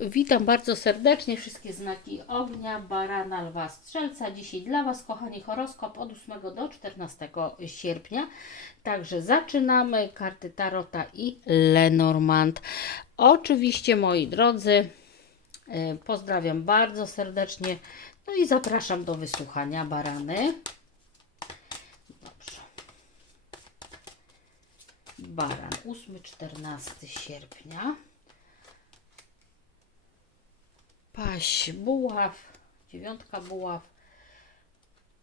Witam bardzo serdecznie wszystkie znaki ognia, barana, lwa, strzelca. Dzisiaj dla Was, kochani, horoskop od 8 do 14 sierpnia. Także zaczynamy karty Tarota i Lenormand. Oczywiście, moi drodzy, e, pozdrawiam bardzo serdecznie. No i zapraszam do wysłuchania barany. Dobrze. Baran 8-14 sierpnia. Paś buław, dziewiątka buław,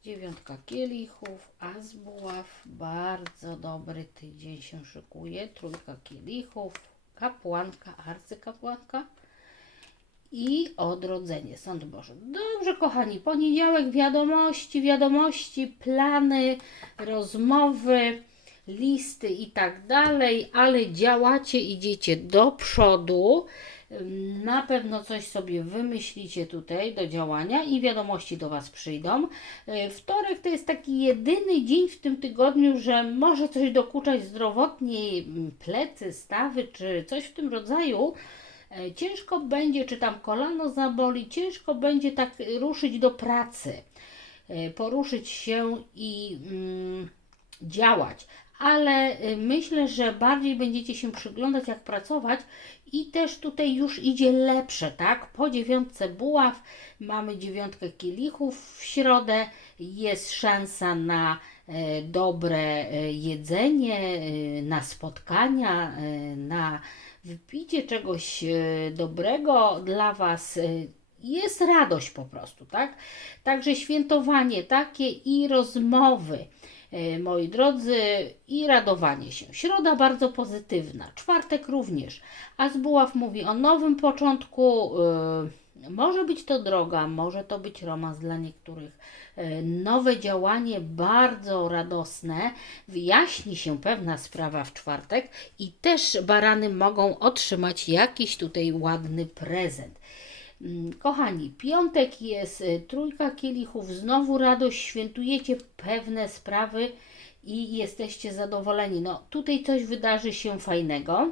dziewiątka kielichów, as buław, bardzo dobry tydzień się szykuje, trójka kielichów, kapłanka, arcykapłanka i odrodzenie, sąd Boży. Dobrze, kochani, poniedziałek, wiadomości, wiadomości, plany, rozmowy, listy i tak dalej, ale działacie, idziecie do przodu. Na pewno coś sobie wymyślicie tutaj do działania i wiadomości do Was przyjdą. E, Wtorek to jest taki jedyny dzień w tym tygodniu, że może coś dokuczać zdrowotnie, m, plecy, stawy czy coś w tym rodzaju. E, Ciężko będzie, czy tam kolano zaboli, ciężko będzie tak ruszyć do pracy, e, poruszyć się i mm, działać. Ale y, myślę, że bardziej będziecie się przyglądać, jak pracować, i też tutaj już idzie lepsze, tak? Po dziewiątce buław mamy dziewiątkę kielichów w środę, jest szansa na e, dobre e, jedzenie, na spotkania, na wypicie czegoś dobrego dla Was. Jest radość po prostu, tak? Także świętowanie takie i rozmowy, moi drodzy, i radowanie się. Środa bardzo pozytywna, czwartek również. A Zbuław mówi o nowym początku. e, Może być to droga, może to być romans dla niektórych. E, Nowe działanie, bardzo radosne. Wyjaśni się pewna sprawa w czwartek i też barany mogą otrzymać jakiś tutaj ładny prezent. Mm, Kochani, piątek jest y, trójka kielichów, znowu radość, świętujecie pewne sprawy i jesteście zadowoleni. No, tutaj coś wydarzy się fajnego.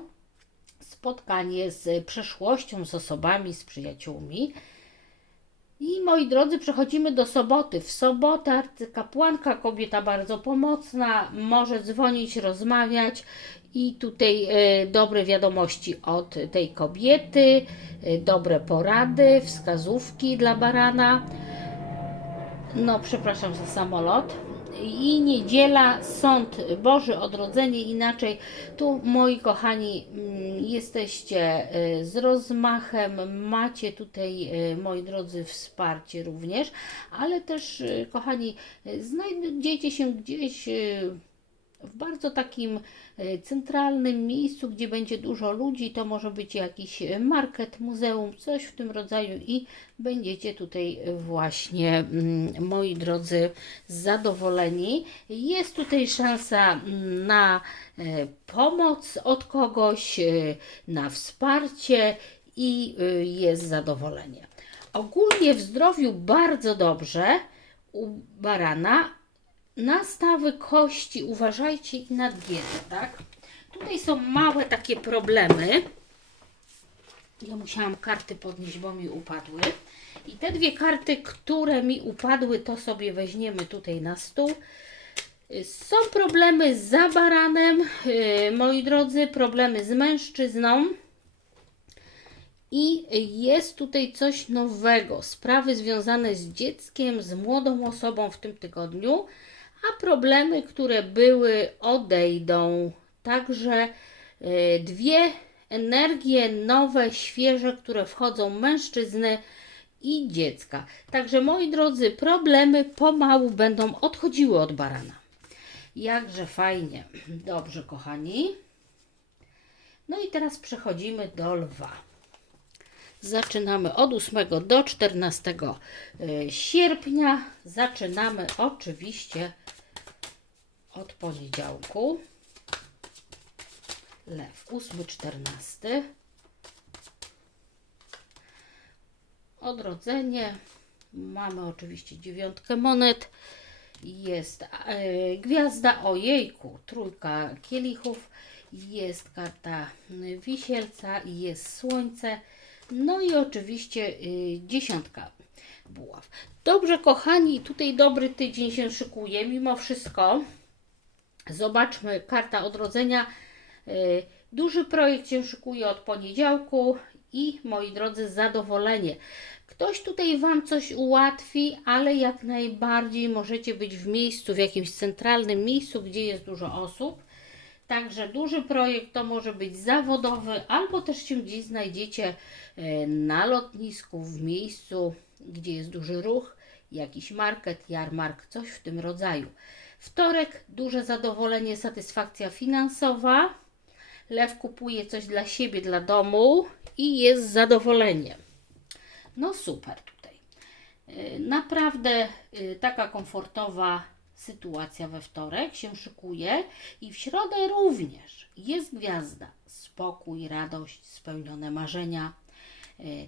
Spotkanie z przeszłością, z osobami, z przyjaciółmi. I moi drodzy, przechodzimy do soboty. W sobotę arcykapłanka, kobieta bardzo pomocna, może dzwonić, rozmawiać i tutaj e, dobre wiadomości od tej kobiety, e, dobre porady, wskazówki dla barana. No, przepraszam za samolot. I niedziela, sąd Boży, odrodzenie inaczej. Tu, moi kochani, mm, jesteście y, z rozmachem, macie tutaj, y, moi drodzy, wsparcie również, ale też, y, kochani, znajdziecie się gdzieś w bardzo takim e, centralnym miejscu, gdzie będzie dużo ludzi, to może być jakiś e, market, muzeum, coś w tym rodzaju i będziecie tutaj właśnie, mm, moi drodzy, zadowoleni. Jest tutaj szansa mm, na e, pomoc od kogoś, na wsparcie i jest zadowolenie. Ogólnie w zdrowiu bardzo dobrze u barana, na stawy kości uważajcie i na dietę, tak? Tutaj są małe takie problemy. Ja musiałam karty podnieść, bo mi upadły. I te dwie karty, które mi upadły, to sobie weźmiemy tutaj na stół. Y, Są problemy za baranem, yy, moi drodzy, problemy z mężczyzną. I jest tutaj coś nowego, sprawy związane z dzieckiem, z młodą osobą w tym tygodniu, a problemy, które były, odejdą. Także y, dwie energie nowe, świeże, które wchodzą mężczyzny i dziecka. Także moi drodzy, problemy pomału będą odchodziły od barana. Jakże fajnie. Dobrze, kochani. No i teraz przechodzimy do lwa. Zaczynamy od 8 do 14 y, sierpnia. Zaczynamy oczywiście od poniedziałku. Lew 8-14. Odrodzenie. Mamy oczywiście dziewiątkę monet. Jest e, gwiazda ojejku, trójka kielichów. Jest karta wisielca jest słońce. No i oczywiście y, dziesiątka buław. Dobrze, kochani, tutaj dobry tydzień się szykuje. Mimo wszystko, zobaczmy, karta odrodzenia. Y, duży projekt się szykuje od poniedziałku i moi drodzy, zadowolenie. Ktoś tutaj Wam coś ułatwi, ale jak najbardziej możecie być w miejscu, w jakimś centralnym miejscu, gdzie jest dużo osób. Także duży projekt to może być zawodowy, albo też się gdzieś znajdziecie e, na lotnisku, w miejscu, gdzie jest duży ruch, jakiś market, jarmark, coś w tym rodzaju. Wtorek, duże zadowolenie, satysfakcja finansowa. Lew kupuje coś dla siebie, dla domu i jest zadowolenie. No super tutaj. Y, Naprawdę y, taka komfortowa sytuacja we wtorek się szykuje i w środę również jest gwiazda. Spokój, radość, spełnione marzenia,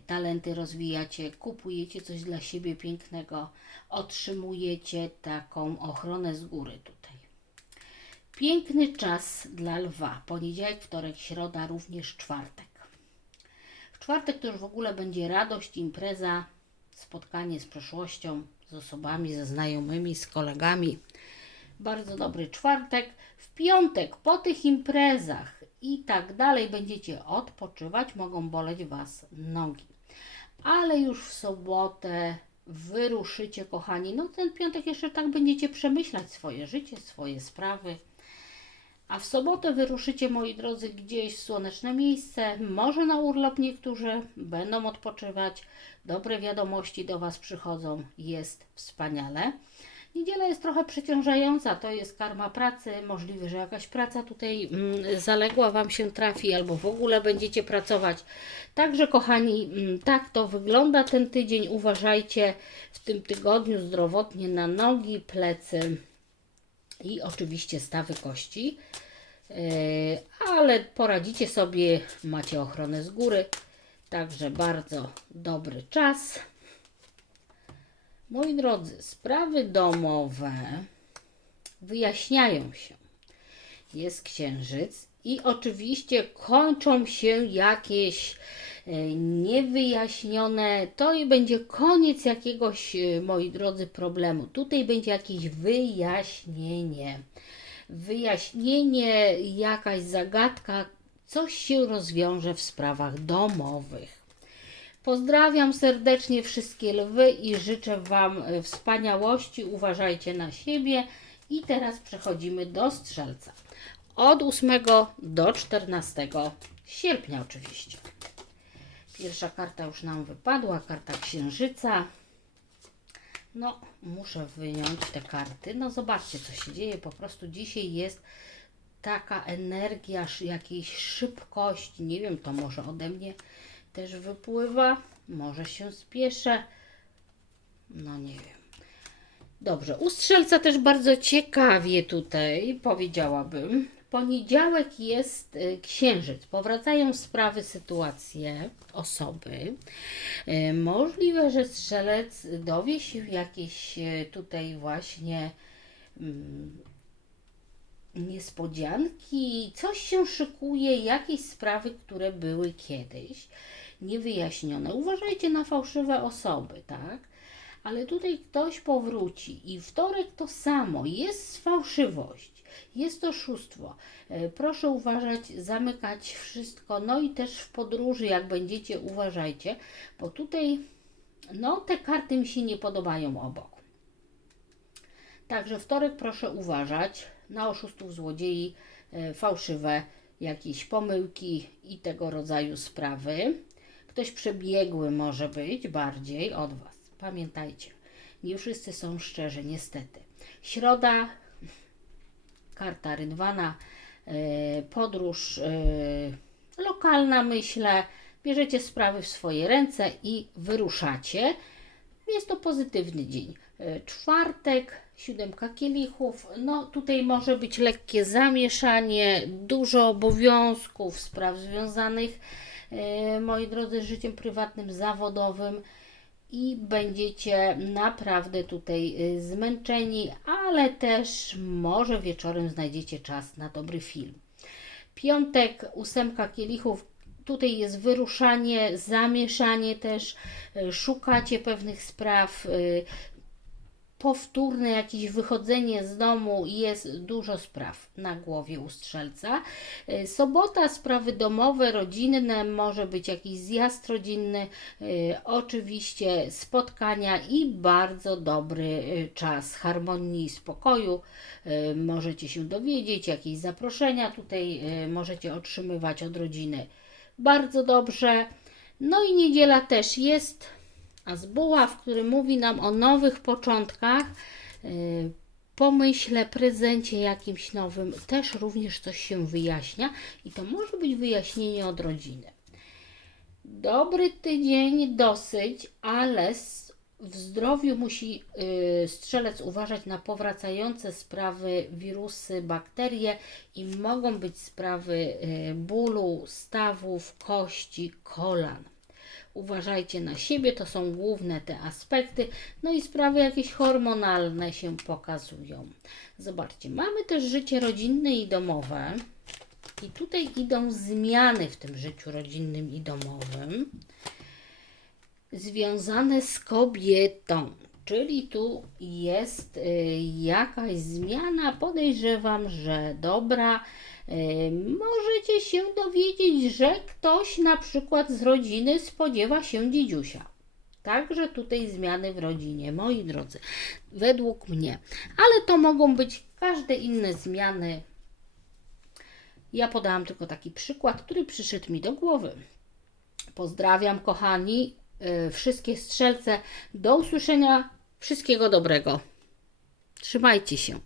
talenty rozwijacie, kupujecie coś dla siebie pięknego, otrzymujecie taką ochronę z góry tutaj. Piękny czas dla lwa. Poniedziałek, wtorek, środa, również czwartek. W czwartek to już w ogóle będzie radość, impreza, spotkanie z przeszłością, z osobami, ze znajomymi, z kolegami. Bardzo dobry czwartek. W piątek po tych imprezach i tak dalej będziecie odpoczywać, mogą boleć Was nogi. Ale już w sobotę wyruszycie, kochani. No ten piątek jeszcze tak będziecie przemyślać swoje życie, swoje sprawy. A w sobotę wyruszycie, moi drodzy, gdzieś w słoneczne miejsce, może na urlop niektórzy będą odpoczywać. Dobre wiadomości do Was przychodzą, jest wspaniale. Niedziela jest trochę przeciążająca, to jest karma pracy. Możliwe, że jakaś praca tutaj mm, zaległa Wam się trafi, albo w ogóle będziecie pracować. Także, kochani, mm, tak to wygląda ten tydzień. Uważajcie w tym tygodniu zdrowotnie na nogi, plecy i oczywiście stawy kości. Yy, ale poradzicie sobie, macie ochronę z góry, także bardzo dobry czas. Moi drodzy, sprawy domowe wyjaśniają się. Jest księżyc i oczywiście kończą się jakieś e, niewyjaśnione, to i będzie koniec jakiegoś, e, moi drodzy, problemu. Tutaj będzie jakieś wyjaśnienie. Wyjaśnienie, jakaś zagadka, coś się rozwiąże w sprawach domowych. Pozdrawiam serdecznie wszystkie lwy i życzę Wam e, wspaniałości. Uważajcie na siebie. I teraz przechodzimy do strzelca. Od 8 do 14 sierpnia, oczywiście. Pierwsza karta już nam wypadła, karta księżyca. No, muszę wyjąć te karty. No, zobaczcie, co się dzieje. Po prostu dzisiaj jest taka energia, jakiejś szybkości. Nie wiem, to może ode mnie też wypływa. Może się spieszę. No, nie wiem. Dobrze, u strzelca też bardzo ciekawie tutaj powiedziałabym. Poniedziałek jest y, księżyc. Powracają sprawy, sytuacje, osoby. Y, Możliwe, że strzelec dowie się jakieś y, tutaj właśnie mm, niespodzianki, coś się szykuje, jakieś sprawy, które były kiedyś niewyjaśnione. Uważajcie na fałszywe osoby, tak? Ale tutaj ktoś powróci i wtorek to samo, jest fałszywość, jest oszustwo. E, Proszę uważać, zamykać wszystko, no i też w podróży, jak będziecie, uważajcie, bo tutaj, no te karty mi się nie podobają obok. Także wtorek proszę uważać na oszustów, złodziei, e, fałszywe jakieś pomyłki i tego rodzaju sprawy. Ktoś przebiegły może być bardziej od Was. Pamiętajcie, nie wszyscy są szczerzy, niestety. Środa, karta rydwana, e, podróż e, lokalna, myślę. Bierzecie sprawy w swoje ręce i wyruszacie. Jest to pozytywny dzień. E, Czwartek, siódemka kielichów. No tutaj może być lekkie zamieszanie, dużo obowiązków, spraw związanych, moi drodzy, życiem prywatnym, zawodowym i będziecie naprawdę tutaj y, zmęczeni, ale też może wieczorem znajdziecie czas na dobry film. Piątek, ósemka kielichów. tutaj jest wyruszanie, zamieszanie też, y, szukacie pewnych spraw, powtórne jakieś wychodzenie z domu, jest dużo spraw na głowie u strzelca. Y, Sobota, sprawy domowe, rodzinne, może być jakiś zjazd rodzinny, y, oczywiście spotkania i bardzo dobry y, czas harmonii i spokoju. Możecie się dowiedzieć, jakieś zaproszenia tutaj możecie otrzymywać od rodziny. Bardzo dobrze. No i niedziela też jest a z buław, który mówi nam o nowych początkach, yy, pomyśle, prezencie jakimś nowym, też również coś się wyjaśnia i to może być wyjaśnienie od rodziny. Dobry tydzień dosyć, ale w zdrowiu musi yy, strzelec uważać na powracające sprawy, wirusy, bakterie i mogą być sprawy yy, bólu, stawów, kości, kolan. Uważajcie na siebie, to są główne te aspekty. No i sprawy jakieś hormonalne się pokazują. Zobaczcie, mamy też życie rodzinne i domowe. I tutaj idą zmiany w tym życiu rodzinnym i domowym związane z kobietą. Czyli tu jest y, jakaś zmiana, podejrzewam, że dobra. Y, możecie się dowiedzieć, że ktoś na przykład z rodziny spodziewa się dziedziusia. Także tutaj zmiany w rodzinie, moi drodzy, według mnie. Ale to mogą być każde inne zmiany. Ja podałam tylko taki przykład, który przyszedł mi do głowy. Pozdrawiam, kochani, y, wszystkie strzelce. Do usłyszenia. Wszystkiego dobrego. Trzymajcie się.